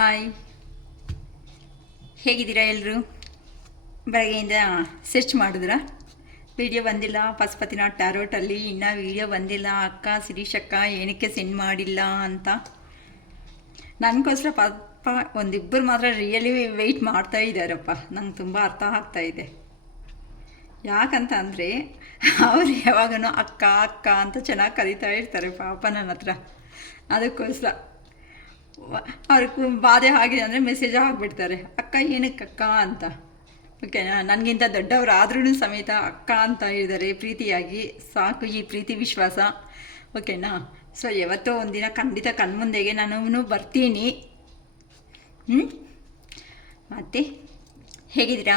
Hi, ಹೇಗಿದ್ದೀರಾ ಎಲ್ಲರೂ? ಬೆಳಗ್ಗೆಯಿಂದ ಸರ್ಚ್ ಮಾಡಿದ್ರಾ? ವಿಡಿಯೋ ಬಂದಿಲ್ಲ ಪಶುಪತಿನಾಥ್ ಟ್ಯಾರೋಟಲ್ಲಿ ಇನ್ನೂ ವಿಡಿಯೋ ಬಂದಿಲ್ಲ ಅಕ್ಕ, ಶಿರೀಷ್ ಅಕ್ಕ ಏನಕ್ಕೆ ಸೆಂಡ್ ಮಾಡಿಲ್ಲ ಅಂತ. ನನಗೋಸ್ಕರ ಪಾಪ ಒಂದಿಬ್ಬರು ಮಾತ್ರ ರಿಯಲಿ ವೆಯ್ಟ್ ಮಾಡ್ತಾ ಇದ್ದಾರಪ್ಪ. ನಂಗೆ ತುಂಬ ಅರ್ಥ ಆಗ್ತಾ ಇದೆ. ಯಾಕಂತ ಅಂದರೆ ಅವ್ರು ಯಾವಾಗನೂ ಅಕ್ಕ ಅಕ್ಕ ಅಂತ ಚೆನ್ನಾಗಿ ಕರೀತಾ ಇರ್ತಾರೆ ಪಾಪ ನನ್ನ ಹತ್ರ. ಅದಕ್ಕೋಸ್ಕರ ಅವ್ರಿಗೆ ಬಾಧೆ ಆಗಿದೆ ಅಂದರೆ ಮೆಸೇಜ್ ಹಾಕ್ಬಿಡ್ತಾರೆ, ಅಕ್ಕ ಏನಕ್ಕೆ ಅಕ್ಕ ಅಂತ. ಓಕೆನಾ? ನನಗಿಂತ ದೊಡ್ಡವರು ಆದ್ರೂ ಸಮೇತ ಅಕ್ಕ ಅಂತ ಹೇಳಿದ್ದಾರೆ ಪ್ರೀತಿಯಾಗಿ. ಸಾಕು ಈ ಪ್ರೀತಿ ವಿಶ್ವಾಸ. ಓಕೆನಾ? ಸೊ ಯಾವತ್ತೋ ಒಂದಿನ ಖಂಡಿತ ಕಣ್ಮುಂದೆಗೆ ನಾನು ಬರ್ತೀನಿ. ಮತ್ತೆ ಹೇಗಿದ್ದೀರಾ?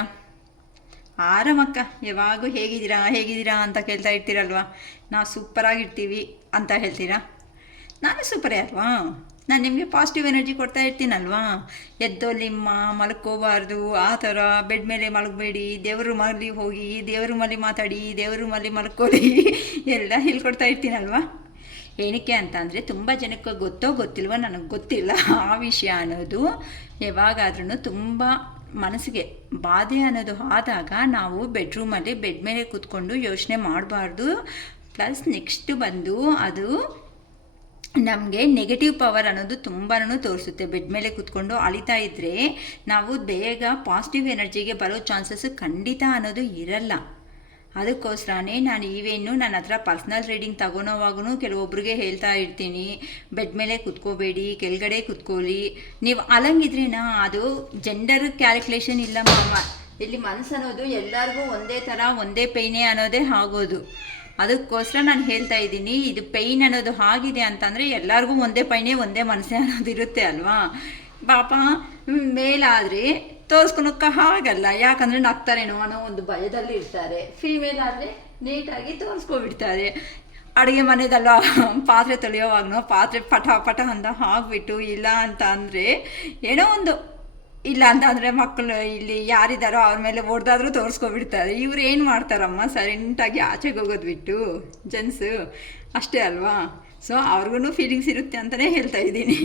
ಆರಾಮಕ್ಕ. ಯಾವಾಗೂ ಹೇಗಿದ್ದೀರಾ ಅಂತ ಕೇಳ್ತಾ ಇರ್ತೀರಲ್ವಾ. ನಾವು ಸೂಪರಾಗಿರ್ತೀವಿ ಅಂತ ಹೇಳ್ತೀರಾ. ನಾನು ಸೂಪರೇ ಅಲ್ವಾ? ನಾನು ನಿಮಗೆ ಪಾಸಿಟಿವ್ ಎನರ್ಜಿ ಕೊಡ್ತಾ ಇರ್ತೀನಲ್ವಾ. ಎದ್ದೋಲಿಮ್ಮ, ಮಲ್ಕೋಬಾರ್ದು, ಆ ಥರ ಬೆಡ್ ಮೇಲೆ ಮಲಗಬೇಡಿ, ದೇವ್ರ ಮಲ್ಲಿ ಹೋಗಿ, ದೇವ್ರ ಮಲ್ಲಿ ಮಾತಾಡಿ, ದೇವ್ರ ಮಲ್ಲಿ ಮಲ್ಕೊಳ್ಳಿ ಎಲ್ಲ ಹೇಳ್ಕೊಡ್ತಾ ಇರ್ತೀನಲ್ವಾ. ಏನಕ್ಕೆ ಅಂತ ಅಂದರೆ ತುಂಬ ಜನಕ್ಕೆ ಗೊತ್ತಿಲ್ವೋ ನನಗೆ ಗೊತ್ತಿಲ್ಲ ಆ ವಿಷಯ ಅನ್ನೋದು. ಯಾವಾಗಾದ್ರೂ ತುಂಬ ಮನಸ್ಸಿಗೆ ಬಾಧೆ ಅನ್ನೋದು ಆದಾಗ ನಾವು ಬೆಡ್ರೂಮಲ್ಲಿ ಬೆಡ್ ಮೇಲೆ ಕೂತ್ಕೊಂಡು ಯೋಚನೆ ಮಾಡಬಾರ್ದು. ಪ್ಲಸ್ ನೆಕ್ಸ್ಟ್ ಬಂದು ಅದು ನಮಗೆ ನೆಗೆಟಿವ್ ಪವರ್ ಅನ್ನೋದು ತುಂಬಾ ತೋರಿಸುತ್ತೆ. ಬೆಡ್ ಮೇಲೆ ಕೂತ್ಕೊಂಡು ಅಳಿತಾ ಇದ್ದರೆ ನಾವು ಬೇಗ ಪಾಸಿಟಿವ್ ಎನರ್ಜಿಗೆ ಬರೋ ಚಾನ್ಸಸ್ ಖಂಡಿತ ಅನ್ನೋದು ಇರಲ್ಲ. ಅದಕ್ಕೋಸ್ಕರನೇ ನಾನು ನನ್ನ ಹತ್ರ ಪರ್ಸ್ನಲ್ ರೀಡಿಂಗ್ ತಗೊಳೋವಾಗೂ ಕೆಲವೊಬ್ರಿಗೆ ಹೇಳ್ತಾ ಇರ್ತೀನಿ, ಬೆಡ್ ಮೇಲೆ ಕುತ್ಕೋಬೇಡಿ, ಕೆಳಗಡೆ ಕುತ್ಕೊಳ್ಳಿ. ನೀವು ಅಲಂಗಿದ್ರೇನಾ ಅದು ಜೆಂಡರ್ ಕ್ಯಾಲ್ಕುಲೇಷನ್ ಇಲ್ಲ ಮಾವ. ಇಲ್ಲಿ ಮನಸ್ಸು ಅನ್ನೋದು ಎಲ್ಲರಿಗೂ ಒಂದೇ ಥರ ಒಂದೇ ಪೈನೇ ಅನ್ನೋದೇ ಆಗೋದು. ಅದಕ್ಕೋಸ್ಕರ ನಾನು ಹೇಳ್ತಾ ಇದ್ದೀನಿ, ಇದು ಪೈನ್ ಅನ್ನೋದು ಆಗಿದೆ ಅಂತಂದರೆ ಎಲ್ಲರಿಗೂ ಒಂದೇ ಪೈನೇ ಒಂದೇ ಮನಸ್ಸೇ ಅನ್ನೋದು ಇರುತ್ತೆ ಅಲ್ವಾ. ಪಾಪ ಮೇಲಾದರೆ ತೋರಿಸ್ಕೊಳಕ್ಕೆ ಆಗಲ್ಲ, ಯಾಕಂದರೆ ನಗ್ತಾರೇನೋ ಅನ್ನೋ ಒಂದು ಭಯದಲ್ಲಿ ಇರ್ತಾರೆ. ಫೀಮೇಲ್ ಆದರೆ ನೀಟಾಗಿ ತೋರಿಸ್ಕೊಬಿಡ್ತಾರೆ. ಅಡುಗೆ ಮನೆದಲ್ಲ ಪಾತ್ರೆ ತೊಳೆಯೋವಾಗನೋ ಪಾತ್ರೆ ಪಟ ಪಟ ಅಂತ ಹಾಕ್ಬಿಟ್ಟು ಇಲ್ಲ ಅಂತ ಅಂದರೆ ಏನೋ ಒಂದು ಇಲ್ಲ ಅಂತ ಅಂದರೆ ಮಕ್ಕಳು ಇಲ್ಲಿ ಯಾರಿದ್ದಾರೋ ಅವ್ರ ಮೇಲೆ ಹೊಡೆದಾದ್ರೂ ತೋರಿಸ್ಕೊಬಿಡ್ತಾರೆ. ಇವ್ರು ಏನು ಮಾಡ್ತಾರಮ್ಮ, ಸೈಲೆಂಟಾಗಿ ಆಚೆಗೆ ಹೋಗೋದು ಬಿಟ್ಟು ಜೆಂಟ್ಸು ಅಷ್ಟೇ ಅಲ್ವಾ. ಸೊ ಅವ್ರಿಗೂ ಫೀಲಿಂಗ್ಸ್ ಇರುತ್ತೆ ಅಂತಲೇ ಹೇಳ್ತಾ ಇದ್ದೀನಿ.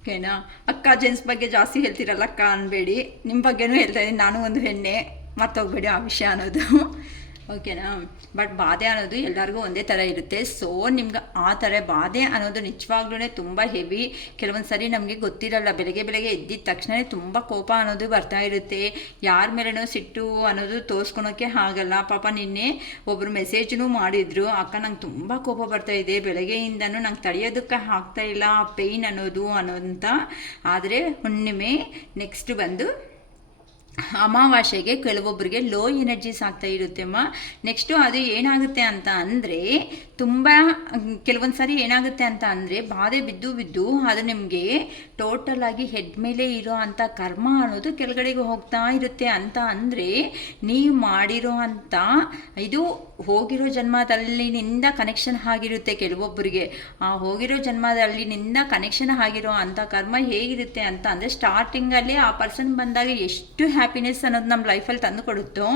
ಓಕೆನಾ? ಅಕ್ಕ ಜೆಂಟ್ಸ್ ಬಗ್ಗೆ ಜಾಸ್ತಿ ಹೇಳ್ತಿರಲ್ಲ ಅಕ್ಕ ಅನ್ಬೇಡಿ, ನಿಮ್ಮ ಬಗ್ಗೆನೂ ಹೇಳ್ತಾ ಇದ್ದೀನಿ. ನಾನು ಒಂದು ಹೆಣ್ಣೆ, ಮರ್ತೋಗ್ಬೇಡಿ ಆ ವಿಷಯ ಅನ್ನೋದು. ಓಕೆನಾ? ಬಟ್ ಬಾಧೆ ಅನ್ನೋದು ಎಲ್ಲರಿಗೂ ಒಂದೇ ಥರ ಇರುತ್ತೆ. ಸೊ ನಿಮ್ಗೆ ಆ ಥರ ಬಾಧೆ ಅನ್ನೋದು ನಿಜವಾಗ್ಲೂ ತುಂಬ ಹೆವಿ. ಕೆಲವೊಂದು ಸರಿ ನಮಗೆ ಗೊತ್ತಿರಲ್ಲ, ಬೆಳಗ್ಗೆ ಎದ್ದಿದ ತಕ್ಷಣ ತುಂಬ ಕೋಪ ಅನ್ನೋದು ಬರ್ತಾ ಇರುತ್ತೆ. ಯಾರ ಮೇಲೇನೋ ಸಿಟ್ಟು ಅನ್ನೋದು ತೋರಿಸ್ಕೊಳೋಕ್ಕೆ ಆಗಲ್ಲ. ಪಾಪ ನಿನ್ನೆ ಒಬ್ಬರು ಮೆಸೇಜ್ನೂ ಮಾಡಿದರು, ಅಕ್ಕ ನಂಗೆ ತುಂಬ ಕೋಪ ಬರ್ತಾ ಇದೆ, ಬೆಳಗ್ಗೆಯಿಂದನೂ ನಂಗೆ ತಡೆಯೋದಕ್ಕೆ ಆಗ್ತಾ ಇಲ್ಲ ಪೇಯ್ನ್ ಅನ್ನೋಂತ. ಆದರೆ ಹುಣ್ಣಿಮೆ ನೆಕ್ಸ್ಟ್ ಬಂದು ಅಮಾವಾಸ್ಯೆಗೆ ಕೆಲವೊಬ್ಬರಿಗೆ ಲೋ ಎನರ್ಜೀಸ್ ಆಗ್ತಾ ಇರುತ್ತೆ ಅಮ್ಮ. ನೆಕ್ಸ್ಟು ಅದು ಏನಾಗುತ್ತೆ ಅಂತ ಅಂದರೆ ತುಂಬ ಕೆಲವೊಂದು ಸಾರಿ ಏನಾಗುತ್ತೆ ಅಂತ ಅಂದರೆ ಬಾಧೆ ಬಿದ್ದು ಅದು ನಿಮಗೆ ಟೋಟಲಾಗಿ ಹೆಡ್ ಮೇಲೆ ಇರೋ ಅಂಥ ಕರ್ಮ ಅನ್ನೋದು ಕೆಳಗಡೆಗೆ ಹೋಗ್ತಾ ಇರುತ್ತೆ. ಅಂತ ಅಂದರೆ ನೀವು ಮಾಡಿರೋ ಅಂಥ ಇದು ಹೋಗಿರೋ ಜನ್ಮದಲ್ಲಿನಿಂದ ಕನೆಕ್ಷನ್ ಆಗಿರುತ್ತೆ ಕೆಲವೊಬ್ಬರಿಗೆ. ಆ ಹೋಗಿರೋ ಜನ್ಮದಲ್ಲಿನಿಂದ ಕನೆಕ್ಷನ್ ಆಗಿರೋ ಅಂಥ ಕರ್ಮ ಹೇಗಿರುತ್ತೆ ಅಂತ ಅಂದರೆ ಸ್ಟಾರ್ಟಿಂಗಲ್ಲಿ ಆ ಪರ್ಸನ್ ಬಂದಾಗ ಎಷ್ಟು ಹ್ಯಾಪಿನೆಸ್ ಅನ್ನೋದು ನಮ್ಮ ಲೈಫಲ್ಲಿ ತಂದು ಕೊಡುತ್ತೋ,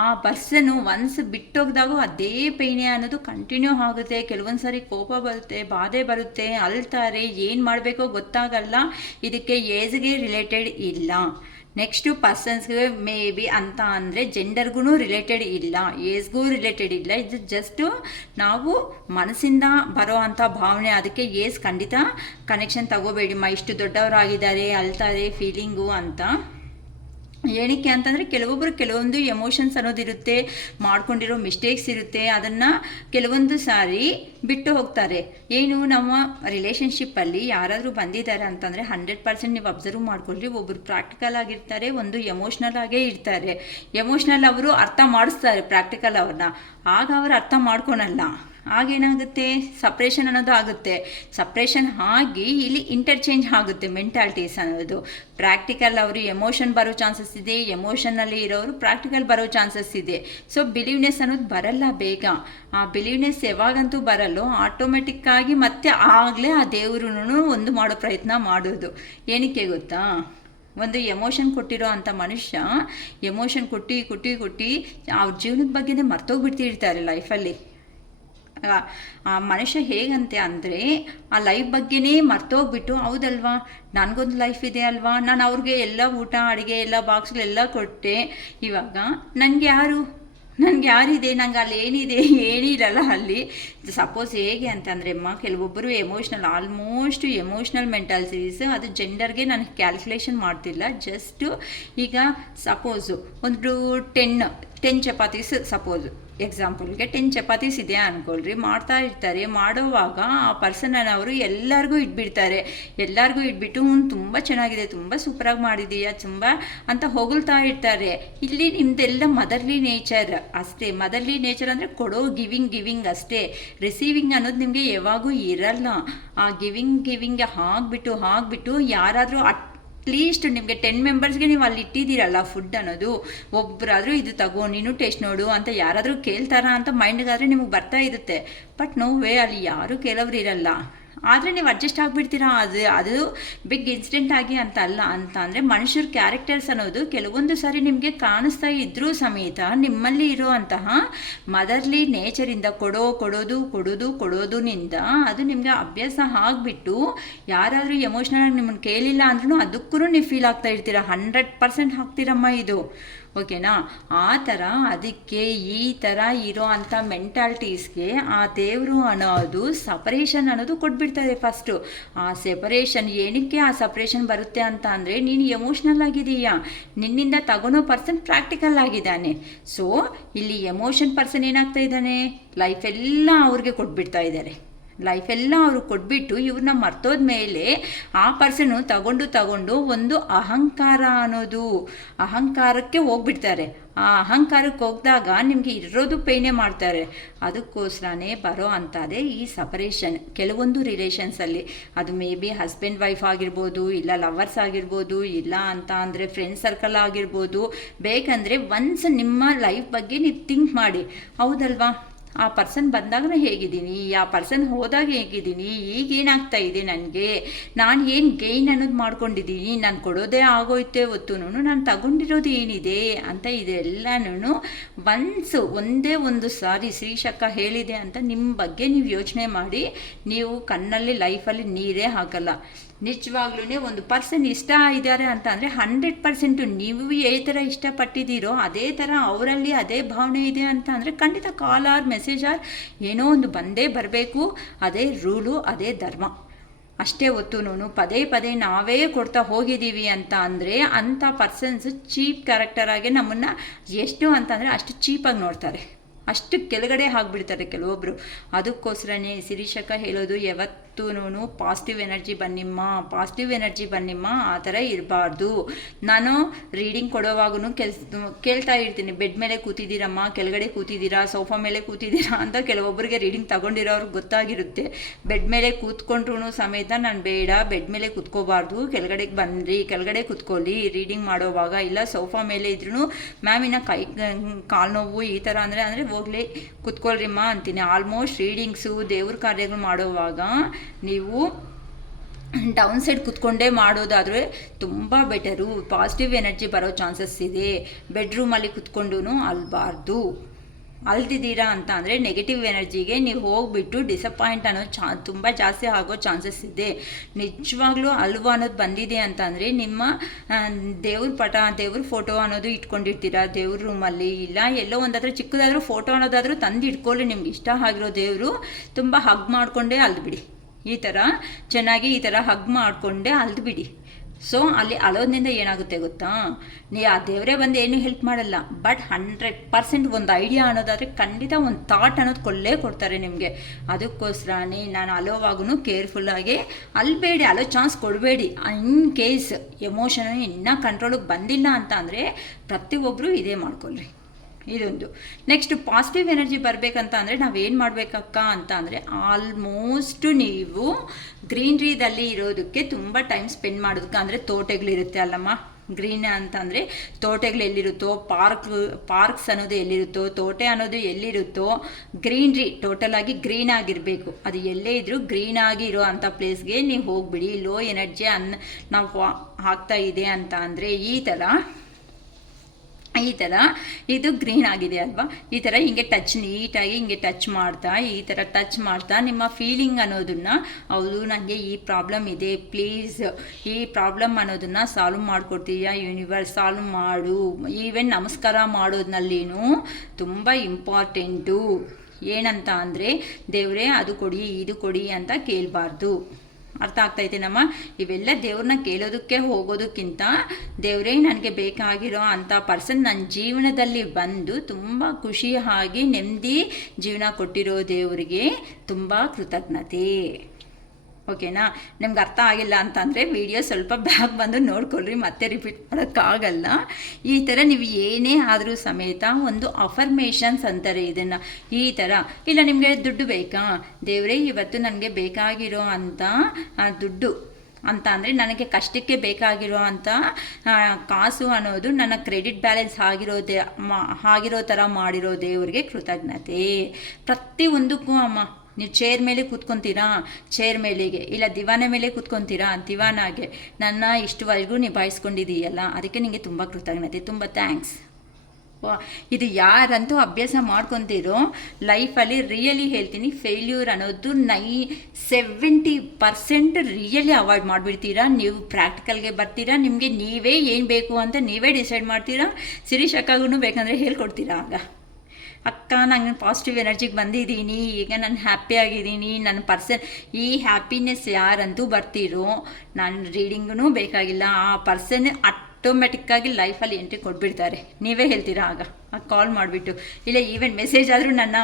ಆ ಪರ್ಸನ್ನು ಒನ್ಸ್ ಬಿಟ್ಟೋಗ್ದಾಗ ಅದೇ ಪೈನೆ ಅನ್ನೋದು ಕಂಟಿನ್ಯೂ ಆಗುತ್ತೆ. ಕೆಲವೊಂದು ಸಾರಿ ಕೋಪ ಬರುತ್ತೆ, ಬಾಧೆ ಬರುತ್ತೆ, ಅಳ್ತಾರೆ, ಏನು ಮಾಡಬೇಕೋ ಗೊತ್ತಾಗಲ್ಲ. ಇದಕ್ಕೆ ಏಜ್ಗೆ ರಿಲೇಟೆಡ್ ಇಲ್ಲ. ನೆಕ್ಸ್ಟು ಪರ್ಸನ್ಸ್ಗೆ ಮೇ ಬಿ ಅಂತ ಅಂದರೆ ಜೆಂಡರ್ಗೂ ರಿಲೇಟೆಡ್ ಇಲ್ಲ, ಏಜ್ಗೂ ರಿಲೇಟೆಡ್ ಇಲ್ಲ. ಇದು ಜಸ್ಟು ನಾವು ಮನಸ್ಸಿಂದ ಬರೋ ಅಂಥ ಭಾವನೆ. ಅದಕ್ಕೆ ಏಜ್ ಖಂಡಿತ ಕನೆಕ್ಷನ್ ತಗೋಬೇಡಿ. ಇಷ್ಟು ದೊಡ್ಡವರಾಗಿದ್ದಾರೆ, ಅಳ್ತಾರೆ ಫೀಲಿಂಗು ಅಂತ. ಏನಕ್ಕೆ ಅಂತಂದರೆ ಕೆಲವೊಂದು ಎಮೋಷನ್ಸ್ ಅನ್ನೋದಿರುತ್ತೆ, ಮಾಡ್ಕೊಂಡಿರೋ ಮಿಸ್ಟೇಕ್ಸ್ ಇರುತ್ತೆ, ಅದನ್ನು ಕೆಲವೊಂದು ಸಾರಿ ಬಿಟ್ಟು ಹೋಗ್ತಾರೆ. ಏನು ನಮ್ಮ ರಿಲೇಷನ್ಶಿಪ್ಪಲ್ಲಿ ಯಾರಾದರೂ ಬಂದಿದ್ದಾರೆ ಅಂತಂದರೆ 100% ನೀವು ಅಬ್ಸರ್ವ್ ಮಾಡ್ಕೊಳ್ಳಿ, ಒಬ್ಬರು ಪ್ರಾಕ್ಟಿಕಲ್ ಆಗಿರ್ತಾರೆ, ಒಂದು ಎಮೋಷ್ನಲ್ ಆಗೇ ಇರ್ತಾರೆ. ಎಮೋಷ್ನಲ್ ಅವರು ಅರ್ಥ ಮಾಡಿಸ್ತಾರೆ ಪ್ರಾಕ್ಟಿಕಲ್ ಅವ್ರನ್ನ, ಆಗ ಅವರು ಅರ್ಥ ಮಾಡ್ಕೊಳಲ್ಲ. ಆಗೇನಾಗುತ್ತೆ, ಸಪ್ರೇಷನ್ ಅನ್ನೋದು ಆಗುತ್ತೆ. ಸಪ್ರೇಷನ್ ಆಗಿ ಇಲ್ಲಿ ಇಂಟರ್ಚೇಂಜ್ ಆಗುತ್ತೆ ಮೆಂಟಾಲಿಟೀಸ್ ಅನ್ನೋದು. ಪ್ರಾಕ್ಟಿಕಲ್ ಅವರು ಎಮೋಷನ್ ಬರೋ ಚಾನ್ಸಸ್ ಇದೆ, ಎಮೋಷನಲ್ಲಿ ಇರೋರು ಪ್ರಾಕ್ಟಿಕಲ್ ಬರೋ ಚಾನ್ಸಸ್ ಇದೆ. ಸೊ ಬಿಲೀವ್ನೆಸ್ ಅನ್ನೋದು ಬರಲ್ಲ ಬೇಗ. ಆ ಬಿಲೀವ್ನೆಸ್ ಯಾವಾಗಂತೂ ಬರಲ್ಲೋ ಆಟೋಮೆಟಿಕ್ಕಾಗಿ ಮತ್ತೆ ಆಗಲೇ ಆ ದೇವ್ರೂ ಒಂದು ಮಾಡೋ ಪ್ರಯತ್ನ ಮಾಡೋದು. ಏನಕ್ಕೆ ಗೊತ್ತಾ, ಒಂದು ಎಮೋಷನ್ ಕೊಟ್ಟಿರೋ ಅಂಥ ಮನುಷ್ಯ ಎಮೋಷನ್ ಕೊಟ್ಟು ಅವ್ರ ಜೀವನದ ಬಗ್ಗೆನೇ ಮರ್ತೋಗ್ಬಿಡ್ತಿರ್ತಾರೆ ಲೈಫಲ್ಲಿ. ಆ ಮನುಷ್ಯ ಹೇಗಂತೆ ಅಂದರೆ ಆ ಲೈಫ್ ಬಗ್ಗೆನೇ ಮರ್ತೋಗ್ಬಿಟ್ಟು, ಹೌದಲ್ವಾ ನನಗೊಂದು ಲೈಫ್ ಇದೆ ಅಲ್ವಾ, ನಾನು ಅವ್ರಿಗೆ ಎಲ್ಲ ಊಟ ಅಡುಗೆ ಎಲ್ಲ ಬಾಕ್ಸ್ಗಳೆಲ್ಲ ಕೊಟ್ಟೆ, ಇವಾಗ ನನಗೆ ಯಾರಿದೆ, ನಂಗೆ ಅಲ್ಲಿ ಏನಿರಲ್ಲ ಅಲ್ಲಿ. ಸಪೋಸ್ ಹೇಗೆ ಅಂತಂದರೆ ಕೆಲವೊಬ್ಬರು ಆಲ್ಮೋಸ್ಟ್ ಎಮೋಷ್ನಲ್ ಮೆಂಟಾಲಿಟೀಸ್, ಅದು ಜೆಂಡರ್ಗೆ ನಾನು ಕ್ಯಾಲ್ಕುಲೇಷನ್ ಮಾಡ್ತಿಲ್ಲ. ಜಸ್ಟು ಈಗ ಸಪೋಸು ಒಂದು 10 ಚಪಾತೀಸ್, ಸಪೋಸು ಎಕ್ಸಾಂಪಲ್ಗೆ 10 ಚಪಾತೀಸ್ ಇದೆ ಅಂದ್ಕೊಳ್ರಿ, ಮಾಡ್ತಾ ಇರ್ತಾರೆ. ಮಾಡೋವಾಗ ಆ ಪರ್ಸನನ್ನು ಅವರು ಎಲ್ಲರಿಗೂ ಇಟ್ಬಿಟ್ಟು ತುಂಬ ಚೆನ್ನಾಗಿದೆ, ತುಂಬ ಸೂಪರಾಗಿ ಮಾಡಿದೀಯಾ, ತುಂಬ ಅಂತ ಹೊಗಳ್ತಾ ಇರ್ತಾರೆ. ಇಲ್ಲಿ ನಿಮ್ಮದೆಲ್ಲ ಮದರ್ಲಿ ನೇಚರ್ ಅಷ್ಟೇ. ಮದರ್ಲಿ ನೇಚರ್ ಅಂದರೆ ಕೊಡೋ ಗಿವಿಂಗ್ ಅಷ್ಟೇ. ರಿಸೀವಿಂಗ್ ಅನ್ನೋದು ನಿಮಗೆ ಯಾವಾಗೂ ಇರಲ್ಲ. ಆ ಗಿವಿಂಗ್ ಹಾಕ್ಬಿಟ್ಟು ಯಾರಾದರೂ ಅಟ್ಲೀಸ್ಟ್ ನಿಮಗೆ 10 ಮೆಂಬರ್ಸ್ಗೆ ನೀವು ಅಲ್ಲಿ ಇಟ್ಟಿದ್ದೀರಲ್ಲ ಫುಡ್ ಅನ್ನೋದು, ಒಬ್ಬರಾದರೂ ಇದು ತಗೋ ನೀನು ಟೇಸ್ಟ್ ನೋಡು ಅಂತ ಯಾರಾದರೂ ಕೇಳ್ತಾರಾ ಅಂತ ಮೈಂಡ್ಗಾದರೆ ನಿಮಗೆ ಬರ್ತಾ ಇರುತ್ತೆ. ಬಟ್ ನೋ ವೇ, ಅಲ್ಲಿ ಯಾರೂ ಕೆಲವ್ರು ಇರಲ್ಲ. ಆದರೆ ನೀವು ಅಡ್ಜಸ್ಟ್ ಆಗಿಬಿಡ್ತೀರಾ. ಅದು ಬಿಗ್ ಇನ್ಸಿಡೆಂಟ್ ಆಗಿ ಅಂತ ಅಲ್ಲ. ಅಂತ ಅಂದರೆ ಮನುಷ್ಯರ ಕ್ಯಾರೆಕ್ಟರ್ಸ್ ಅನ್ನೋದು ಕೆಲವೊಂದು ಸಾರಿ ನಿಮಗೆ ಕಾಣಿಸ್ತಾ ಇದ್ರೂ ಸಮೇತ ನಿಮ್ಮಲ್ಲಿ ಇರೋವಂತಹ ಮದರ್ಲಿ ನೇಚರಿಂದ ಕೊಡೋದುನಿಂದ ಅದು ನಿಮಗೆ ಅಭ್ಯಾಸ ಆಗಿಬಿಟ್ಟು ಯಾರಾದರೂ ಎಮೋಷ್ನಲ್ ಆಗಿ ನಿಮ್ಮನ್ನು ಕೇಳಿಲ್ಲ ಅಂದ್ರೂ ಅದಕ್ಕೂ ನೀವು ಫೀಲ್ ಆಗ್ತಾ ಇರ್ತೀರ. 100% ಆಗ್ತೀರಮ್ಮ ಇದು, ಓಕೆನಾ? ಆ ಥರ ಅದಕ್ಕೆ ಈ ಥರ ಇರೋ ಅಂಥ ಮೆಂಟಾಲಿಟೀಸ್ಗೆ ಆ ದೇವರು ಅನ್ನೋದು ಸಪರೇಷನ್ ಅನ್ನೋದು ಕೊಟ್ಬಿಡ್ತಾರೆ ಫಸ್ಟು. ಆ ಸೆಪರೇಷನ್ ಏನಕ್ಕೆ ಆ ಸಪ್ರೇಷನ್ ಬರುತ್ತೆ ಅಂತ ಅಂದರೆ, ನೀನು ಎಮೋಷ್ನಲ್ ಆಗಿದೀಯಾ, ನಿನ್ನಿಂದ ತಗೊಳೋ ಪರ್ಸನ್ ಪ್ರಾಕ್ಟಿಕಲ್ ಆಗಿದ್ದಾನೆ. ಸೊ ಇಲ್ಲಿ ಎಮೋಷನ್ ಪರ್ಸನ್ ಏನಾಗ್ತಾ ಇದ್ದಾನೆ, ಲೈಫೆಲ್ಲ ಅವ್ರಿಗೆ ಕೊಟ್ಬಿಡ್ತಾ ಇದ್ದಾರೆ. ಲೈಫೆಲ್ಲ ಅವರು ಕೊಟ್ಬಿಟ್ಟು ಇವ್ರನ್ನ ಮರ್ತೋದ ಮೇಲೆ ಆ ಪರ್ಸನ್ನು ತಗೊಂಡು ಒಂದು ಅಹಂಕಾರಕ್ಕೆ ಹೋಗ್ಬಿಡ್ತಾರೆ. ಆ ಅಹಂಕಾರಕ್ಕೆ ಹೋಗಿದಾಗ ನಿಮಗೆ ಇರೋದು ಪೇಯ್ನೇ ಮಾಡ್ತಾರೆ. ಅದಕ್ಕೋಸ್ಕರನೇ ಬರೋ ಅಂಥದ್ದೇ ಈ ಸಪರೇಷನ್ ಕೆಲವೊಂದು ರಿಲೇಷನ್ಸಲ್ಲಿ. ಅದು ಮೇ ಬಿ ಹಸ್ಬೆಂಡ್ ವೈಫ್ ಆಗಿರ್ಬೋದು, ಇಲ್ಲ ಲವರ್ಸ್ ಆಗಿರ್ಬೋದು, ಇಲ್ಲ ಅಂತ ಅಂದರೆ ಫ್ರೆಂಡ್ ಸರ್ಕಲ್ ಆಗಿರ್ಬೋದು. ಬೇಕಂದರೆ ಒನ್ಸ್ ನಿಮ್ಮ ಲೈಫ್ ಬಗ್ಗೆ ನೀವು ಥಿಂಕ್ ಮಾಡಿ, ಹೌದಲ್ವಾ, ಆ ಪರ್ಸನ್ ಬಂದಾಗ ಹೇಗಿದ್ದೀನಿ, ಆ ಪರ್ಸನ್ ಹೋದಾಗ ಹೇಗಿದ್ದೀನಿ, ಈಗೇನಾಗ್ತಾ ಇದೆ ನನಗೆ, ನಾನು ಏನು ಗೈನ್ ಅನ್ನೋದು ಮಾಡ್ಕೊಂಡಿದ್ದೀನಿ, ನಾನು ಕೊಡೋದೇ ಆಗೋಯ್ತೆ ಹೊತ್ತು ನಾನು ತಗೊಂಡಿರೋದು ಏನಿದೆ ಅಂತ ಇದೆಲ್ಲನೂ ಒಂದೇ ಒಂದು ಸಾರಿ ಶ್ರೀಶಕ್ಕ ಹೇಳಿದೆ ಅಂತ ನಿಮ್ಮ ಬಗ್ಗೆ ನೀವು ಯೋಚನೆ ಮಾಡಿ. ನೀವು ಕಣ್ಣಲ್ಲಿ ಲೈಫಲ್ಲಿ ನೀರೇ ಹಾಕಲ್ಲ. ನಿಜವಾಗ್ಲೂ ಒಂದು ಪರ್ಸನ್ ಇಷ್ಟ ಇದ್ದಾರೆ ಅಂತ ಅಂದರೆ 100% ನೀವು ಯಾವ ಥರ ಇಷ್ಟಪಟ್ಟಿದ್ದೀರೋ ಅದೇ ಥರ ಅವರಲ್ಲಿ ಅದೇ ಭಾವನೆ ಇದೆ ಅಂತ ಅಂದರೆ ಖಂಡಿತ ಕಾಲ್ ಆರ್ ಮೆಸೇಜ್ ಆರ್ ಏನೋ ಒಂದು ಬಂದೇ ಬರಬೇಕು. ಅದೇ ರೂಲು, ಅದೇ ಧರ್ಮ ಅಷ್ಟೇ. ಹೊತ್ತು ಪದೇ ನಾವೇ ಕೊಡ್ತಾ ಹೋಗಿದ್ದೀವಿ ಅಂತ ಅಂದರೆ ಅಂಥ ಪರ್ಸನ್ಸ್ ಚೀಪ್ ಕ್ಯಾರೆಕ್ಟರಾಗಿ ನಮ್ಮನ್ನು ಎಷ್ಟು ಅಂತಂದರೆ ಅಷ್ಟು ಚೀಪಾಗಿ ನೋಡ್ತಾರೆ, ಅಷ್ಟು ಕೆಳಗಡೆ ಆಗಿಬಿಡ್ತಾರೆ ಕೆಲವೊಬ್ಬರು. ಅದಕ್ಕೋಸ್ಕರನೇ ಶಿರೀಷಕ್ಕ ಹೇಳೋದು, ಯಾವತ್ತೂ ಪಾಸಿಟಿವ್ ಎನರ್ಜಿ ಬನ್ನಿಮ್ಮ, ಆ ಥರ ಇರಬಾರ್ದು. ನಾನು ರೀಡಿಂಗ್ ಕೊಡೋವಾಗೂ ಕೇಳ್ತಾ ಇರ್ತೀನಿ, ಬೆಡ್ ಮೇಲೆ ಕೂತಿದ್ದೀರಮ್ಮ, ಕೆಳಗಡೆ ಕೂತಿದ್ದೀರಾ, ಸೋಫಾ ಮೇಲೆ ಕೂತಿದ್ದೀರಾ ಅಂತ. ಕೆಲವೊಬ್ಬರಿಗೆ ರೀಡಿಂಗ್ ತಗೊಂಡಿರೋರ್ಗೆ ಗೊತ್ತಾಗಿರುತ್ತೆ. ಬೆಡ್ ಮೇಲೆ ಕೂತ್ಕೊಂಡ್ರೂ ಸಮೇತ ನಾನು ಬೇಡ, ಬೆಡ್ ಮೇಲೆ ಕೂತ್ಕೋಬಾರ್ದು, ಕೆಳಗಡೆಗೆ ಬನ್ನಿರಿ, ಕೆಳಗಡೆ ಕೂತ್ಕೊಳ್ಳಿ ರೀಡಿಂಗ್ ಮಾಡೋವಾಗ. ಇಲ್ಲ ಸೋಫಾ ಮೇಲೆ ಇದ್ರೂ ಮ್ಯಾಮಿನ ಕಾಲು ನೋವು ಈ ಥರ ಅಂದರೆ ಹೋಗ್ಲಿ ಕೂತ್ಕೊಳ್ರಿಮ್ಮ ಅಂತೀನಿ. ಆಲ್ಮೋಸ್ಟ್ ರೀಡಿಂಗ್ಸು ದೇವ್ರ ಕಾರ್ಯಗಳು ಮಾಡೋವಾಗ ನೀವು ಡೌನ್ ಸೈಡ್ ಕೂತ್ಕೊಂಡೇ ಮಾಡೋದಾದರೆ ತುಂಬ ಬೆಟರು, ಪಾಸಿಟಿವ್ ಎನರ್ಜಿ ಬರೋ ಚಾನ್ಸಸ್ ಇದೆ. ಬೆಡ್ರೂಮಲ್ಲಿ ಕೂತ್ಕೊಂಡು ಅಲ್ಬಾರ್ದು. ಅಲ್ದಿದ್ದೀರಾ ಅಂತ ಅಂದರೆ ನೆಗೆಟಿವ್ ಎನರ್ಜಿಗೆ ನೀವು ಹೋಗಿಬಿಟ್ಟು ಡಿಸಪಾಯಿಂಟ್ ಅನ್ನೋದು ತುಂಬ ಜಾಸ್ತಿ ಆಗೋ ಚಾನ್ಸಸ್ ಇದೆ. ನಿಜವಾಗ್ಲೂ ಅಲ್ವಾ ಅನ್ನೋದು ಬಂದಿದೆ ಅಂತ ಅಂದರೆ ನಿಮ್ಮ ದೇವ್ರ ಫೋಟೋ ಅನ್ನೋದು ಇಟ್ಕೊಂಡಿರ್ತೀರಾ ದೇವ್ರ ರೂಮಲ್ಲಿ, ಇಲ್ಲ ಎಲ್ಲೋ ಒಂದಾದ್ರೂ ಚಿಕ್ಕದಾದ್ರೂ ಫೋಟೋ ಅನ್ನೋದಾದ್ರೂ ತಂದು ಇಟ್ಕೊಳ್ಳಿ. ನಿಮ್ಗೆ ಇಷ್ಟ ಆಗಿರೋ ದೇವರು ತುಂಬ ಹಗ್ ಮಾಡಿಕೊಂಡೇ ಅಲ್ದ್ಬಿಡಿ. ಈ ಥರ ಚೆನ್ನಾಗಿ ಈ ಥರ ಹಗ್ ಮಾಡಿಕೊಂಡೇ ಅಲ್ದ್ಬಿಡಿ. ಸೊ ಅಲ್ಲಿ ಅಳೋದ್ರಿಂದ ಏನಾಗುತ್ತೆ ಗೊತ್ತಾ, ಆ ದೇವರೇ ಬಂದು ಏನು ಹೆಲ್ಪ್ ಮಾಡಲ್ಲ. ಬಟ್ 100% ಒಂದು ಐಡಿಯಾ ಅನ್ನೋದಾದರೆ ಖಂಡಿತ ಒಂದು ಥಾಟ್ ಅನ್ನೋದು ಕೊಡ್ತಾರೆ ನಿಮಗೆ. ಅದಕ್ಕೋಸ್ಕರನೇ ನಾನು ಅಳೋವಾಗೂ ಕೇರ್ಫುಲ್ಲಾಗಿ ಅಲ್ಬೇಡಿ, ಅಳೋ ಚಾನ್ಸ್ ಕೊಡಬೇಡಿ. ಇನ್ ಕೇಸ್ ಎಮೋಷನ್ ಇನ್ನೂ ಕಂಟ್ರೋಲಿಗೆ ಬಂದಿಲ್ಲ ಅಂತ ಅಂದರೆ ಪ್ರತಿಯೊಬ್ಬರು ಇದೇ ಮಾಡ್ಕೊಳ್ರಿ. ಇದೊಂದು. ನೆಕ್ಸ್ಟ್ ಪಾಸಿಟಿವ್ ಎನರ್ಜಿ ಬರಬೇಕಂತ ಅಂದರೆ ನಾವೇನು ಮಾಡಬೇಕಕ್ಕ ಅಂತ ಅಂದರೆ, ಆಲ್ಮೋಸ್ಟ್ ನೀವು ಗ್ರೀನ್ರಿದಲ್ಲಿ ಇರೋದಕ್ಕೆ ತುಂಬ ಟೈಮ್ ಸ್ಪೆಂಡ್ ಮಾಡೋದಕ್ಕೆ, ಅಂದರೆ ತೋಟಗಳಿರುತ್ತೆ ಅಲ್ಲಮ್ಮ, ಗ್ರೀನ್ ಅಂತಂದರೆ ತೋಟಗಳು ಎಲ್ಲಿರುತ್ತೋ, ಪಾರ್ಕ್ಸ್ ಅನ್ನೋದು ಎಲ್ಲಿರುತ್ತೋ, ತೋಟ ಅನ್ನೋದು ಎಲ್ಲಿರುತ್ತೋ, ಗ್ರೀನ್ರಿ ಟೋಟಲಾಗಿ ಗ್ರೀನ್ ಆಗಿರಬೇಕು. ಅದು ಎಲ್ಲೇ ಇದ್ದರೂ ಗ್ರೀನ್ ಆಗಿ ಇರೋ ಅಂಥ ಪ್ಲೇಸ್ಗೆ ನೀವು ಹೋಗ್ಬಿಡಿ. ಲೋ ಎನರ್ಜಿ ನಾವು ಆಗ್ತಾ ಇದೆ ಅಂತ ಅಂದರೆ ಈ ಥರ ಈ ಥರ ಇದು ಗ್ರೀನ್ ಆಗಿದೆ ಅಲ್ವಾ, ಈ ಥರ ಹಿಂಗೆ ಟಚ್ ನೀಟಾಗಿ ಹಿಂಗೆ ಟಚ್ ಮಾಡ್ತಾ ಈ ಥರ ಟಚ್ ಮಾಡ್ತಾ ನಿಮ್ಮ ಫೀಲಿಂಗ್ ಅನ್ನೋದನ್ನು, ಹೌದು ನನಗೆ ಈ ಪ್ರಾಬ್ಲಮ್ ಇದೆ, ಪ್ಲೀಸ್ ಈ ಪ್ರಾಬ್ಲಮ್ ಅನ್ನೋದನ್ನು ಸಾಲ್ವ್ ಮಾಡಿಕೊಡ್ತೀಯಾ ಯೂನಿವರ್ಸ್, ಸಾಲ್ವ್ ಮಾಡು. ಈವನ್ ನಮಸ್ಕಾರ ಮಾಡೋದ್ನಲ್ಲಿನೂ ತುಂಬ ಇಂಪಾರ್ಟೆಂಟು. ಏನಂತ ಅಂದರೆ ದೇವರೇ ಅದು ಕೊಡಿ ಇದು ಕೊಡಿ ಅಂತ ಕೇಳಬಾರ್ದು. ಅರ್ಥ ಆಗ್ತೈತೆ ನಮ್ಮ? ಇವೆಲ್ಲ ದೇವ್ರನ್ನ ಕೇಳೋದಕ್ಕೆ ಹೋಗೋದಕ್ಕಿಂತ ದೇವರೇ ನನಗೆ ಬೇಕಾಗಿರೋ ಅಂಥ ಪರ್ಸನ್ ನನ್ನ ಜೀವನದಲ್ಲಿ ಬಂದು ತುಂಬ ಖುಷಿಯಾಗಿ ನೆಮ್ಮದಿ ಜೀವನ ಕೊಟ್ಟಿರೋ ದೇವರಿಗೆ ತುಂಬ ಕೃತಜ್ಞತೆ. ಓಕೆನಾ? ನಿಮ್ಗೆ ಅರ್ಥ ಆಗಿಲ್ಲ ಅಂತಂದರೆ ವಿಡಿಯೋ ಸ್ವಲ್ಪ ಬ್ಯಾಕ್ ಬಂದು ನೋಡ್ಕೊಳ್ರಿ, ಮತ್ತೆ ರಿಪೀಟ್ ಮಾಡೋಕ್ಕಾಗಲ್ಲ. ಈ ಥರ ನೀವು ಏನೇ ಆದರೂ ಸಮೇತ ಒಂದು ಅಫರ್ಮೇಷನ್ಸ್ ಅಂತಾರೆ ಇದನ್ನು. ಈ ಥರ ಇಲ್ಲ ನಿಮಗೆ ದುಡ್ಡು ಬೇಕಾ, ದೇವರೇ ಇವತ್ತು ನನಗೆ ಬೇಕಾಗಿರೋ ಅಂಥ ದುಡ್ಡು ಅಂತ ಅಂದರೆ ನನಗೆ ಕಷ್ಟಕ್ಕೆ ಬೇಕಾಗಿರೋ ಅಂಥ ಕಾಸು ಅನ್ನೋದು ನನ್ನ ಕ್ರೆಡಿಟ್ ಬ್ಯಾಲೆನ್ಸ್ ಆಗಿರೋ ಥರ ಮಾಡಿರೋ ದೇವರಿಗೆ ಕೃತಜ್ಞತೆ. ಪ್ರತಿಯೊಂದಕ್ಕೂ ಅಮ್ಮ, ನೀವು ಚೇರ್ ಮೇಲೆ ಕೂತ್ಕೊತೀರಾ, ಚೇರ್ ಮೇಲೆಗೆ, ಇಲ್ಲ ದಿವಾನ ಮೇಲೆ ಕೂತ್ಕೊತೀರಾ, ದಿವಾನಾಗೆ ನನ್ನ ಇಷ್ಟುವರೆಗೂ ನಿಭಾಯಿಸ್ಕೊಂಡಿದ್ದೀಯಲ್ಲ, ಅದಕ್ಕೆ ನಿಮಗೆ ತುಂಬ ಕೃತಜ್ಞತೆ, ತುಂಬ ಥ್ಯಾಂಕ್ಸ್. ಇದು ಯಾರಂತೂ ಅಭ್ಯಾಸ ಮಾಡ್ಕೊತೀರೋ ಲೈಫಲ್ಲಿ ರಿಯಲಿ ಹೇಳ್ತೀನಿ, ಫೇಲ್ಯೂರ್ ಅನ್ನೋದು 70% ರಿಯಲಿ ಅವಾಯ್ಡ್ ಮಾಡಿಬಿಡ್ತೀರಾ. ನೀವು ಪ್ರಾಕ್ಟಿಕಲ್ಗೆ ಬರ್ತೀರಾ, ನಿಮಗೆ ನೀವೇ ಏನು ಬೇಕು ಅಂತ ನೀವೇ ಡಿಸೈಡ್ ಮಾಡ್ತೀರಾ. ಶಿರೀಷ್ ಅಕ್ಕಗೂ ಬೇಕಂದರೆ ಹೇಳ್ಕೊಡ್ತೀರಾ. ಆಗ ಅಕ್ಕ ನಂಗೆ ಪಾಸಿಟಿವ್ ಎನರ್ಜಿಗೆ ಬಂದಿದ್ದೀನಿ, ಈಗ ನಾನು ಹ್ಯಾಪಿಯಾಗಿದ್ದೀನಿ, ನನ್ನ ಪರ್ಸನ್ ಈ ಹ್ಯಾಪಿನೆಸ್ ಯಾರಂತೂ ಬರ್ತೀರೋ ನಾನು ರೀಡಿಂಗೂ ಬೇಕಾಗಿಲ್ಲ, ಆ ಪರ್ಸನ್ ಆಟೋಮೆಟಿಕ್ಕಾಗಿ ಲೈಫಲ್ಲಿ ಎಂಟ್ರಿ ಕೊಟ್ಬಿಡ್ತಾರೆ. ನೀವೇ ಹೇಳ್ತೀರಾ ಆಗ ಕಾಲ್ ಮಾಡಿಬಿಟ್ಟು, ಇಲ್ಲ ಈವನ್ ಮೆಸೇಜ್ ಆದರೂ ನನ್ನ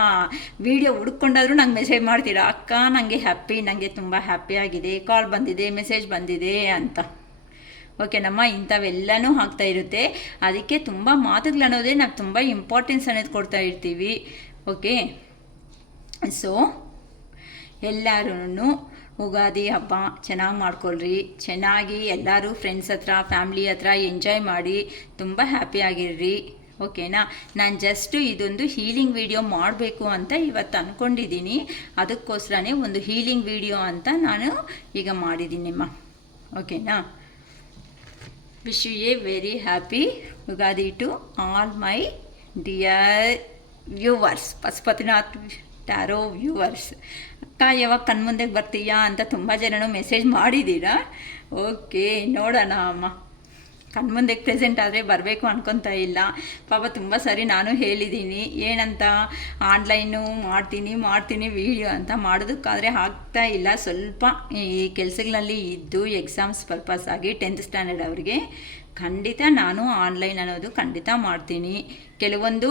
ವೀಡಿಯೋ ಹುಡ್ಕೊಂಡಾದರೂ ನಂಗೆ ಮೆಸೇಜ್ ಮಾಡ್ತೀರಾ, ಅಕ್ಕ ನನಗೆ ಹ್ಯಾಪಿ, ನನಗೆ ತುಂಬ ಹ್ಯಾಪಿಯಾಗಿದೆ, ಕಾಲ್ ಬಂದಿದೆ, ಮೆಸೇಜ್ ಬಂದಿದೆ ಅಂತ. ಓಕೆನಮ್ಮ? ಇಂಥವೆಲ್ಲನೂ ಆಗ್ತಾ ಇರುತ್ತೆ. ಅದಕ್ಕೆ ತುಂಬ ಮಾತುಗಳನ್ನೋದೇ ನಾವು ತುಂಬ ಇಂಪಾರ್ಟೆನ್ಸ್ ಅನ್ನೋದು ಕೊಡ್ತಾ ಇರ್ತೀವಿ. ಓಕೆ, ಸೊ ಎಲ್ಲರೂ ಉಗಾದಿ ಹಬ್ಬ ಚೆನ್ನಾಗಿ ಮಾಡ್ಕೊಳ್ರಿ, ಚೆನ್ನಾಗಿ ಎಲ್ಲರೂ ಫ್ರೆಂಡ್ಸ್ ಹತ್ರ ಫ್ಯಾಮ್ಲಿ ಹತ್ರ ಎಂಜಾಯ್ ಮಾಡಿ ತುಂಬ ಹ್ಯಾಪಿಯಾಗಿರ್ರಿ. ಓಕೆನಾ? ನಾನು ಜಸ್ಟು ಇದೊಂದು ಹೀಲಿಂಗ್ ವಿಡಿಯೋ ಮಾಡಬೇಕು ಅಂತ ಇವತ್ತು ಅಂದ್ಕೊಂಡಿದ್ದೀನಿ. ಅದಕ್ಕೋಸ್ಕರನೇ ಒಂದು ಹೀಲಿಂಗ್ ವಿಡಿಯೋ ಅಂತ ನಾನು ಈಗ ಮಾಡಿದ್ದೀನಿಮ್ಮ. ಓಕೆನಾ? Wish you a very happy Ugadi to all my dear viewers, Pashupatinath tarot viewers. ಅಕ್ಕ ಯಾವಾಗ ಕಣ್ಮುಂದೆಗೆ ಬರ್ತೀಯಾ ಅಂತ ತುಂಬ ಜನನು ಮೆಸೇಜ್ ಮಾಡಿದ್ದೀರಾ. ಓಕೆ, ನೋಡೋಣ ಅಮ್ಮ. ಕಣ್ಮುಂದೆಗೆ ಪ್ರೆಸೆಂಟ್ ಆದರೆ ಬರಬೇಕು ಅನ್ಕೊತಾ ಇಲ್ಲ. ಪಾಪ ತುಂಬ ಸರಿ ನಾನು ಹೇಳಿದ್ದೀನಿ, ಏನಂತ ಆನ್ಲೈನು ಮಾಡ್ತೀನಿ ವಿಡಿಯೋ ಅಂತ, ಮಾಡೋದಕ್ಕಾದರೆ ಆಗ್ತಾ ಇಲ್ಲ. ಸ್ವಲ್ಪ ಈ ಕೆಲಸಗಳಲ್ಲಿ ಇದ್ದು ಎಕ್ಸಾಮ್ಸ್ ಪರ್ಪಸ್ ಆಗಿ 10th ಸ್ಟ್ಯಾಂಡರ್ಡ್ ಅವರಿಗೆ ಖಂಡಿತ ನಾನು ಆನ್ಲೈನ್ ಅನ್ನೋದು ಖಂಡಿತ ಮಾಡ್ತೀನಿ. ಕೆಲವೊಂದು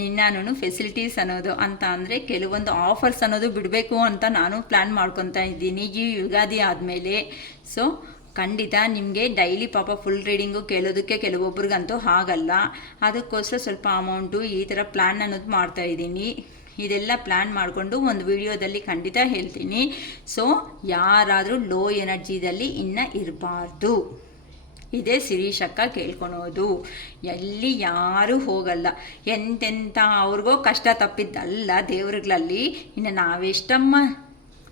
ಇನ್ನೂ ಫೆಸಿಲಿಟೀಸ್ ಅನ್ನೋದು ಅಂತ ಅಂದರೆ ಕೆಲವೊಂದು ಆಫರ್ಸ್ ಅನ್ನೋದು ಬಿಡಬೇಕು ಅಂತ ನಾನು ಪ್ಲ್ಯಾನ್ ಮಾಡ್ಕೊತಾ ಇದ್ದೀನಿ ಈ ಯುಗಾದಿ ಆದಮೇಲೆ. ಸೊ ಖಂಡಿತ ನಿಮಗೆ ಡೈಲಿ ಪಾಪ ಫುಲ್ ರೀಡಿಂಗು ಕೇಳೋದಕ್ಕೆ ಕೆಲವೊಬ್ರಿಗಂತೂ ಆಗಲ್ಲ. ಅದಕ್ಕೋಸ್ಕರ ಸ್ವಲ್ಪ ಅಮೌಂಟು ಈ ಥರ ಪ್ಲ್ಯಾನ್ ಅನ್ನೋದು ಮಾಡ್ತಾಯಿದ್ದೀನಿ. ಇದೆಲ್ಲ ಪ್ಲ್ಯಾನ್ ಮಾಡಿಕೊಂಡು ಒಂದು ವಿಡಿಯೋದಲ್ಲಿ ಖಂಡಿತ ಹೇಳ್ತೀನಿ. ಸೊ ಯಾರಾದರೂ ಲೋ ಎನರ್ಜಿದಲ್ಲಿ ಇನ್ನೂ ಇರಬಾರ್ದು. ಇದೇ ಶಿರೀಷ್ ಅಕ್ಕ ಕೇಳ್ಕೊಳೋದು. ಎಲ್ಲಿ ಯಾರೂ ಹೋಗಲ್ಲ, ಎಂತೆಂಥ ಅವ್ರಿಗೋ ಕಷ್ಟ ತಪ್ಪಿದ್ದಲ್ಲ ದೇವ್ರುಗಳಲ್ಲಿ. ಇನ್ನು ನಾವೆಷ್ಟಮ್ಮ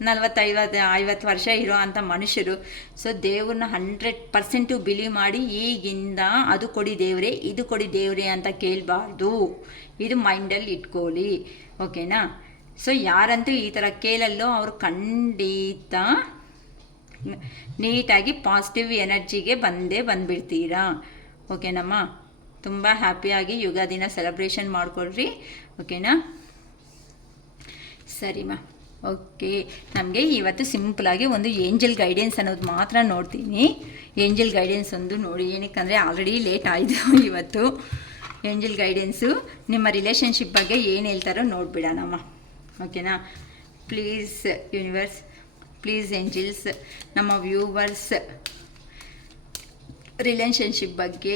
40-50 ವರ್ಷ ಇರೋ ಅಂಥ ಮನುಷ್ಯರು. ಸೊ ದೇವ್ರನ್ನ 100% ಬಿಲೀವ್ ಮಾಡಿ ಈಗಿಂದ ಅದು ಕೊಡಿ ದೇವ್ರೆ, ಇದು ಕೊಡಿ ದೇವ್ರೆ ಅಂತ ಕೇಳಬಾರ್ದು. ಇದು ಮೈಂಡಲ್ಲಿ ಇಟ್ಕೊಳ್ಳಿ. ಓಕೆನಾ? ಸೊ ಯಾರಂತೂ ಈ ಥರ ಕೇಳಲ್ಲೋ ಅವರು ಖಂಡಿತ ನೀಟಾಗಿ ಪಾಸಿಟಿವ್ ಎನರ್ಜಿಗೆ ಬಂದುಬಿಡ್ತೀರಾ. ಓಕೆನಮ್ಮ? ತುಂಬ ಹ್ಯಾಪಿಯಾಗಿ ಯುಗಾದಿನ ಸೆಲೆಬ್ರೇಷನ್ ಮಾಡ್ಕೊಳ್ರಿ. ಓಕೆನಾ? ಸರಿಮಾ. ಓಕೆ, ನಮಗೆ ಇವತ್ತು ಸಿಂಪಲಾಗಿ ಒಂದು ಏಂಜಲ್ ಗೈಡೆನ್ಸ್ ಅನ್ನೋದು ಮಾತ್ರ ನೋಡ್ತೀನಿ. ಏಂಜಲ್ ಗೈಡೆನ್ಸ್ ಒಂದು ನೋಡಿ, ಏನಕ್ಕಂದರೆ ಆಲ್ರೆಡಿ ಲೇಟ್ ಆಯಿತು ಇವತ್ತು. ಏಂಜಲ್ ಗೈಡೆನ್ಸು ನಿಮ್ಮ ರಿಲೇಷನ್ಶಿಪ್ ಬಗ್ಗೆ ಏನು ಹೇಳ್ತಾರೋ ನೋಡಿಬಿಡೋಣಮ್ಮ. ಓಕೆನಾ? ಪ್ಲೀಸ್ ಯೂನಿವರ್ಸ್, ಪ್ಲೀಸ್ ಏಂಜಲ್ಸ್, ನಮ್ಮ ವ್ಯೂವರ್ಸ್ ರಿಲೇಷನ್ಶಿಪ್ ಬಗ್ಗೆ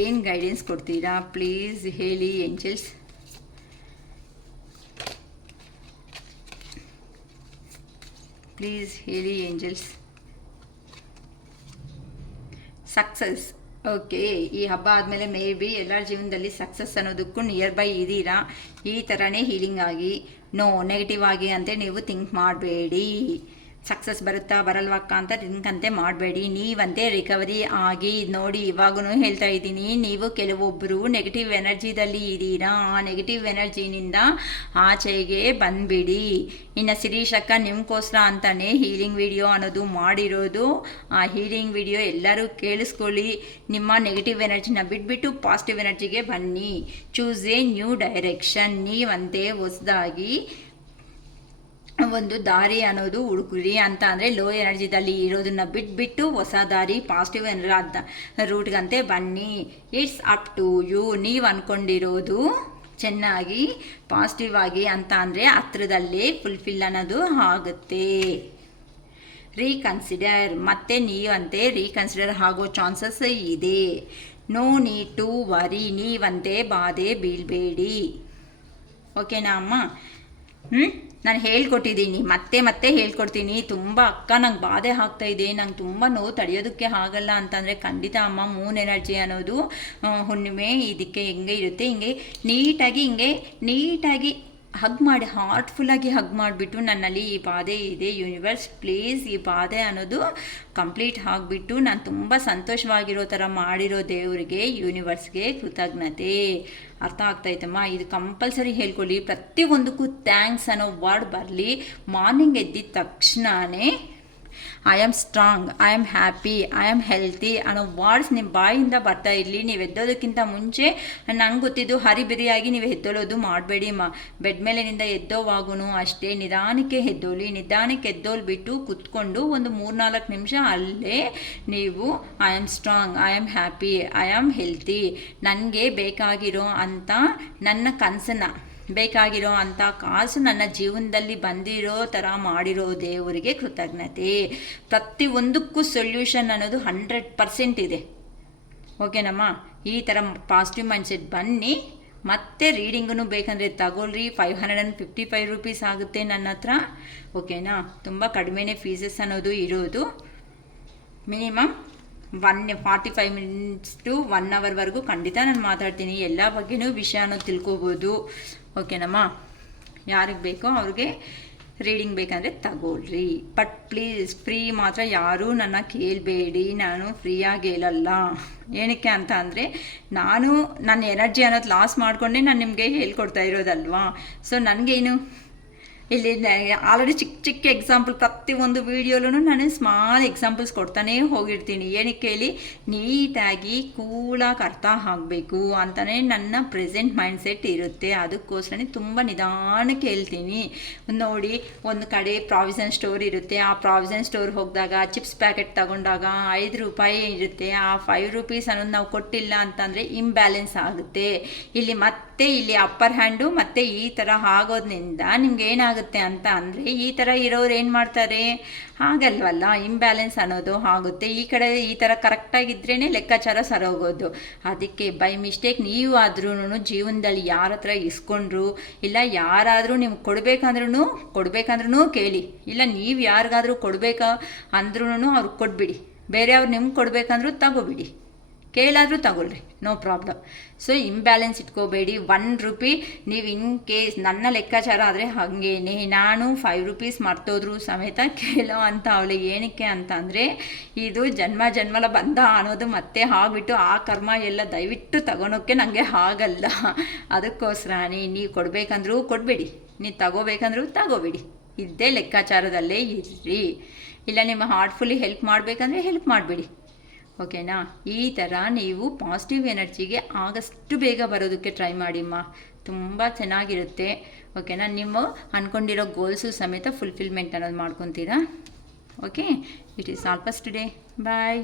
ಏನು ಗೈಡೆನ್ಸ್ ಕೊಡ್ತೀರಾ ಪ್ಲೀಸ್ ಹೇಳಿ ಏಂಜಲ್ಸ್. ಪ್ಲೀಸ್ ಹೇಳಿ ಏಂಜಲ್ಸ್. ಸಕ್ಸಸ್. ಓಕೆ, ಈ ಹಬ್ಬ ಆದಮೇಲೆ ಮೇ ಬಿ ಎಲ್ಲರ ಜೀವನದಲ್ಲಿ ಸಕ್ಸಸ್ ಅನ್ನೋದಕ್ಕೂ ನಿಯರ್ ಬೈ ಇದ್ದೀರಾ. ಈ ಥರನೇ ಹೀಲಿಂಗ್ ಆಗಿ, ನೋ ನೆಗೆಟಿವ್ ಆಗಿ ಅಂತ ನೀವು ಥಿಂಕ್ ಮಾಡಬೇಡಿ. ಸಕ್ಸಸ್ ಬರುತ್ತಾ ಬರಲ್ವಕ್ಕ ಅಂತ ತಿನ್ಕಂತೆ ಮಾಡಬೇಡಿ. ನೀವಂತೆ ರಿಕವರಿ ಆಗಿ ನೋಡಿ. ಇವಾಗೂ ಹೇಳ್ತಾ ಇದ್ದೀನಿ, ನೀವು ಕೆಲವೊಬ್ಬರು ನೆಗೆಟಿವ್ ಎನರ್ಜಿದಲ್ಲಿ ಇದ್ದೀರಾ. ಆ ನೆಗೆಟಿವ್ ಎನರ್ಜಿನಿಂದ ಆಚೆಗೆ ಬಂದ್ಬಿಡಿ. ಇನ್ನು ಶಿರೀಷ್ ಅಕ್ಕ ನಿಮ್ಗೋಸ್ಕರ ಅಂತಾನೆ ಹೀಲಿಂಗ್ ವಿಡಿಯೋ ಅನ್ನೋದು ಮಾಡಿರೋದು. ಆ ಹೀಲಿಂಗ್ ವಿಡಿಯೋ ಎಲ್ಲರೂ ಕೇಳಿಸ್ಕೊಳ್ಳಿ. ನಿಮ್ಮ ನೆಗೆಟಿವ್ ಎನರ್ಜಿನ ಬಿಟ್ಬಿಟ್ಟು ಪಾಸಿಟಿವ್ ಎನರ್ಜಿಗೆ ಬನ್ನಿ. Choose a new direction. ನೀವಂತೆ ಹೊಸದಾಗಿ ಒಂದು ದಾರಿ ಅನ್ನೋದು ಹುಡುಕ್ರಿ ಅಂತ ಅಂದರೆ ಲೋ ಎನರ್ಜಿದಲ್ಲಿ ಇರೋದನ್ನ ಬಿಟ್ಬಿಟ್ಟು ಹೊಸ ದಾರಿ ಪಾಸಿಟಿವ್ ರೂಟ್ಗಂತೆ ಬನ್ನಿ. It's up to you. ನೀವು ಅಂದ್ಕೊಂಡಿರೋದು ಚೆನ್ನಾಗಿ ಪಾಸಿಟಿವ್ ಆಗಿ ಅಂತ ಅಂದರೆ ಹತ್ರದಲ್ಲೇ ಫುಲ್ಫಿಲ್ ಅನ್ನೋದು ಆಗುತ್ತೆ. ರೀಕನ್ಸಿಡರ್. ಮತ್ತೆ ನೀವಂತೆ ರೀಕನ್ಸಿಡರ್ ಆಗೋ ಚಾನ್ಸಸ್ ಇದೆ. No need to worry. ನೀವಂತೆ ಬಾಧೆ ಬೀಳಬೇಡಿ. ಓಕೆನಾ ಅಮ್ಮ? ನಾನು ಹೇಳ್ಕೊಟ್ಟಿದ್ದೀನಿ, ಮತ್ತೆ ಹೇಳ್ಕೊಡ್ತೀನಿ. ತುಂಬ ಅಕ್ಕ ನಂಗೆ ಬಾಧೆ ಆಗ್ತಾಯಿದೆ, ನಂಗೆ ತುಂಬ ನೋವು ತಡೆಯೋದಕ್ಕೆ ಆಗಲ್ಲ ಅಂತಂದರೆ ಖಂಡಿತ ಅಮ್ಮ ಮೂನ್ ಎನರ್ಜಿ ಅನ್ನೋದು ಹುಣ್ಣಿಮೆ ಇದಕ್ಕೆ ಹೆಂಗೆ ಇರುತ್ತೆ, ಹಿಂಗೆ ನೀಟಾಗಿ ಹಗ್ ಮಾಡಿ, ಹಾರ್ಟ್ಫುಲ್ಲಾಗಿ ಹಗ್ ಮಾಡಿಬಿಟ್ಟು ನನ್ನಲ್ಲಿ ಈ ಬಾಧೆ ಇದೆ ಯೂನಿವರ್ಸ್ ಪ್ಲೀಸ್ ಈ ಬಾಧೆ ಅನ್ನೋದು ಕಂಪ್ಲೀಟ್ ಆಗಿಬಿಟ್ಟು ನಾನು ತುಂಬ ಸಂತೋಷವಾಗಿರೋ ಥರ ಮಾಡಿರೋ ದೇವರಿಗೆ ಯೂನಿವರ್ಸ್ಗೆ ಕೃತಜ್ಞತೆ. ಅರ್ಥ ಆಗ್ತಾಯಿತ್ತಮ್ಮ? ಇದು ಕಂಪಲ್ಸರಿ ಹೇಳ್ಕೊಳ್ಳಿ. ಪ್ರತಿಯೊಂದಕ್ಕೂ ಥ್ಯಾಂಕ್ಸ್ ಅನ್ನೋ ವರ್ಡ್ ಬರಲಿ. ಮಾರ್ನಿಂಗ್ ಎದ್ದಿದ ತಕ್ಷಣವೇ I am strong, I am happy, I am healthy ಅನ್ನೋ ವರ್ಡ್ಸ್ ನಿಮ್ಮ ಬಾಯಿಂದ ಬರ್ತಾ ಇರಲಿ. ನೀವು ಎದ್ದೋದಕ್ಕಿಂತ ಮುಂಚೆ ನಂಗೆ ಗೊತ್ತಿದ್ದು ಹರಿಬಿರಿಯಾಗಿ ನೀವು ಎದ್ದೋಳೋದು ಮಾಡಬೇಡಿ. ಬೆಡ್ ಮೇಲಿನಿಂದ ಎದ್ದೋವಾಗೂ ಅಷ್ಟೇ ನಿಧಾನಕ್ಕೆ ಎದ್ದೋಲ್ಬಿಟ್ಟು ಕುತ್ಕೊಂಡು ಒಂದು 3-4 ನಿಮಿಷ ಅಲ್ಲೇ ನೀವು I am strong, I am happy, I am healthy, ನನಗೆ ಬೇಕಾಗಿರೋ ಅಂಥ ನನ್ನ ಕನಸನ್ನು ಬೇಕಾಗಿರೋ ಅಂಥ ಕಾಸು ನನ್ನ ಜೀವನದಲ್ಲಿ ಬಂದಿರೋ ಥರ ಮಾಡಿರೋ ದೇವರಿಗೆ ಕೃತಜ್ಞತೆ. ಪ್ರತಿಯೊಂದಕ್ಕೂ ಸೊಲ್ಯೂಷನ್ ಅನ್ನೋದು 100% ಇದೆ. ಓಕೆನಮ್ಮ? ಈ ಥರ ಪಾಸಿಟಿವ್ ಮೈಂಡ್ಸೆಟ್ ಬನ್ನಿ. ಮತ್ತೆ ರೀಡಿಂಗೂ ಬೇಕಂದರೆ ತಗೊಳ್ರಿ. 555 ರೂಪೀಸ್ ಆಗುತ್ತೆ ನನ್ನ ಹತ್ರ. ಓಕೆನಾ? ತುಂಬ ಕಡಿಮೆನೇ ಫೀಸಸ್ ಅನ್ನೋದು ಇರೋದು. ಮಿನಿಮಮ್ 45 ಮಿನಿಟ್ಸ್ ಟು 1 ಅವರ್ವರೆಗೂ ಖಂಡಿತ ನಾನು ಮಾತಾಡ್ತೀನಿ. ಎಲ್ಲ ಬಗ್ಗೆನೂ ವಿಷಯನೂ ತಿಳ್ಕೊಬೋದು. ಓಕೆನಮ್ಮ? ಯಾರಿಗೆ ಬೇಕೋ ಅವ್ರಿಗೆ ರೀಡಿಂಗ್ ಬೇಕಂದರೆ ತಗೊಳ್ರಿ. ಬಟ್ ಪ್ಲೀಸ್ ಫ್ರೀ ಮಾತ್ರ ಯಾರೂ ನನ್ನ ಕೇಳಬೇಡಿ. ನಾನು ಫ್ರೀಯಾಗಿ ಹೇಳಲ್ಲ. ಏನಕ್ಕೆ ಅಂತ ಅಂದರೆ ನಾನು ನನ್ನ ಎನರ್ಜಿ ಅನ್ನೋದು ಲಾಸ್ ಮಾಡಿಕೊಂಡೇ ನಾನು ನಿಮಗೆ ಹೇಳ್ಕೊಡ್ತಾ ಇರೋದಲ್ವಾ. ಸೊ ನನಗೇನು ಇಲ್ಲಿ ಆಲ್ರೆಡಿ ಚಿಕ್ಕ ಎಕ್ಸಾಂಪಲ್ ಪ್ರತಿಯೊಂದು ವೀಡಿಯೋಲೂ ನಾನು ಸ್ಮಾಲ್ ಎಕ್ಸಾಂಪಲ್ಸ್ ಕೊಡ್ತಾನೇ ಹೋಗಿರ್ತೀನಿ. ಏನಕ್ಕೆ ಹೇಳಿ, ನೀಟಾಗಿ ಕೂಲಾಗಿ ಅರ್ಥ ಆಗಬೇಕು ಅಂತಲೇ ನನ್ನ ಪ್ರೆಸೆಂಟ್ ಮೈಂಡ್ಸೆಟ್ ಇರುತ್ತೆ. ಅದಕ್ಕೋಸ್ಕರ ತುಂಬ ನಿಧಾನಕ್ಕೆ ಹೇಳ್ತೀನಿ. ನೋಡಿ, ಒಂದು ಕಡೆ ಪ್ರಾವಿಷನ್ ಸ್ಟೋರ್ ಇರುತ್ತೆ. ಆ ಪ್ರಾವಿಷನ್ ಸ್ಟೋರ್ ಹೋಗಿದಾಗ ಚಿಪ್ಸ್ ಪ್ಯಾಕೆಟ್ ತಗೊಂಡಾಗ 5 ರೂಪಾಯಿ ಇರುತ್ತೆ. ಆ 5 ರೂಪೀಸ್ ಅನ್ನೋದು ನಾವು ಕೊಟ್ಟಿಲ್ಲ ಅಂತಂದರೆ ಇಂಬ್ಯಾಲೆನ್ಸ್ ಆಗುತ್ತೆ. ಇಲ್ಲಿ ಅಪ್ಪರ್ ಹ್ಯಾಂಡು ಮತ್ತು ಈ ಥರ ಆಗೋದ್ರಿಂದ ನಿಮ್ಗೆ ಏನಾಗುತ್ತೆ ಅಂತ ಅಂದರೆ ಈ ಥರ ಇರೋರು ಏನು ಮಾಡ್ತಾರೆ, ಹಾಗಲ್ವಲ್ಲ, ಇಂಬ್ಯಾಲೆನ್ಸ್ ಅನ್ನೋದು ಆಗುತ್ತೆ. ಈ ಕಡೆ ಈ ಥರ ಕರೆಕ್ಟಾಗಿದ್ರೇ ಲೆಕ್ಕಾಚಾರ ಸರೋಗೋದು. ಅದಕ್ಕೆ ಬೈ ಮಿಸ್ಟೇಕ್ ನೀವು ಆದ್ರೂ ಜೀವನದಲ್ಲಿ ಯಾರ ಹತ್ರ ಇಸ್ಕೊಂಡ್ರು ಇಲ್ಲ ಯಾರಾದರೂ ನಿಮ್ಗೆ ಕೊಡಬೇಕಂದ್ರೂ ಕೇಳಿ, ಇಲ್ಲ ನೀವು ಯಾರಿಗಾದರೂ ಕೊಡಬೇಕಾ ಅಂದ್ರೂ ಅವ್ರಿಗೆ ಕೊಟ್ಬಿಡಿ. ಬೇರೆಯವ್ರು ನಿಮ್ಗೆ ಕೊಡಬೇಕಂದ್ರೂ ತಗೋಬಿಡಿ, ಕೇಳಾದರೂ ತಗೊಳ್ರಿ, ನೋ ಪ್ರಾಬ್ಲಮ್. ಸೊ ಇಂಬ್ಯಾಲೆನ್ಸ್ ಇಟ್ಕೋಬೇಡಿ. 1 ರೂಪಿ ನೀವು ಇನ್ ಕೇಸ್ ನನ್ನ ಲೆಕ್ಕಾಚಾರ ಆದರೆ ಹಾಗೇನೆ ನಾನು 5 ರೂಪೀಸ್ ಮರ್ತೋದ್ರೂ ಸಮೇತ ಕೇಳೋ ಅಂತ ಅವಳಿಗೆ. ಏನಕ್ಕೆ ಅಂತ ಅಂದರೆ ಇದು ಜನ್ಮಲ ಬಂದ ಅನ್ನೋದು ಮತ್ತೆ ಆಗಿಬಿಟ್ಟು ಆ ಕರ್ಮ ಎಲ್ಲ ದಯವಿಟ್ಟು ತಗೊಳೋಕ್ಕೆ ನನಗೆ ಆಗಲ್ಲ. ಅದಕ್ಕೋಸ್ಕರನೇ ನೀವು ಕೊಡಬೇಕಂದ್ರೂ ಕೊಡಬೇಡಿ, ನೀವು ತಗೋಬೇಕಂದ್ರೂ ತಗೋಬೇಡಿ. ಇದ್ದೇ ಲೆಕ್ಕಾಚಾರದಲ್ಲೇ ಇರ್ರಿ. ಇಲ್ಲ ನಿಮ್ಮ ಹಾರ್ಟ್ಫುಲ್ಲಿ ಹೆಲ್ಪ್ ಮಾಡಬೇಕಂದ್ರೆ ಹೆಲ್ಪ್ ಮಾಡಿಬಿಡಿ. ಓಕೆನಾ? ಈ ಥರ ನೀವು ಪಾಸಿಟಿವ್ ಎನರ್ಜಿಗೆ ಆದಷ್ಟು ಬೇಗ ಬರೋದಕ್ಕೆ ಟ್ರೈ ಮಾಡಿಮ್ಮ. ತುಂಬ ಚೆನ್ನಾಗಿರುತ್ತೆ. ಓಕೆನಾ? ನೀವು ಅಂದ್ಕೊಂಡಿರೋ ಗೋಲ್ಸು ಸಮೇತ ಫುಲ್ಫಿಲ್ಮೆಂಟ್ ಅನ್ನೋದು ಮಾಡ್ಕೊತೀರಾ. Okay, it is all for today. Bye.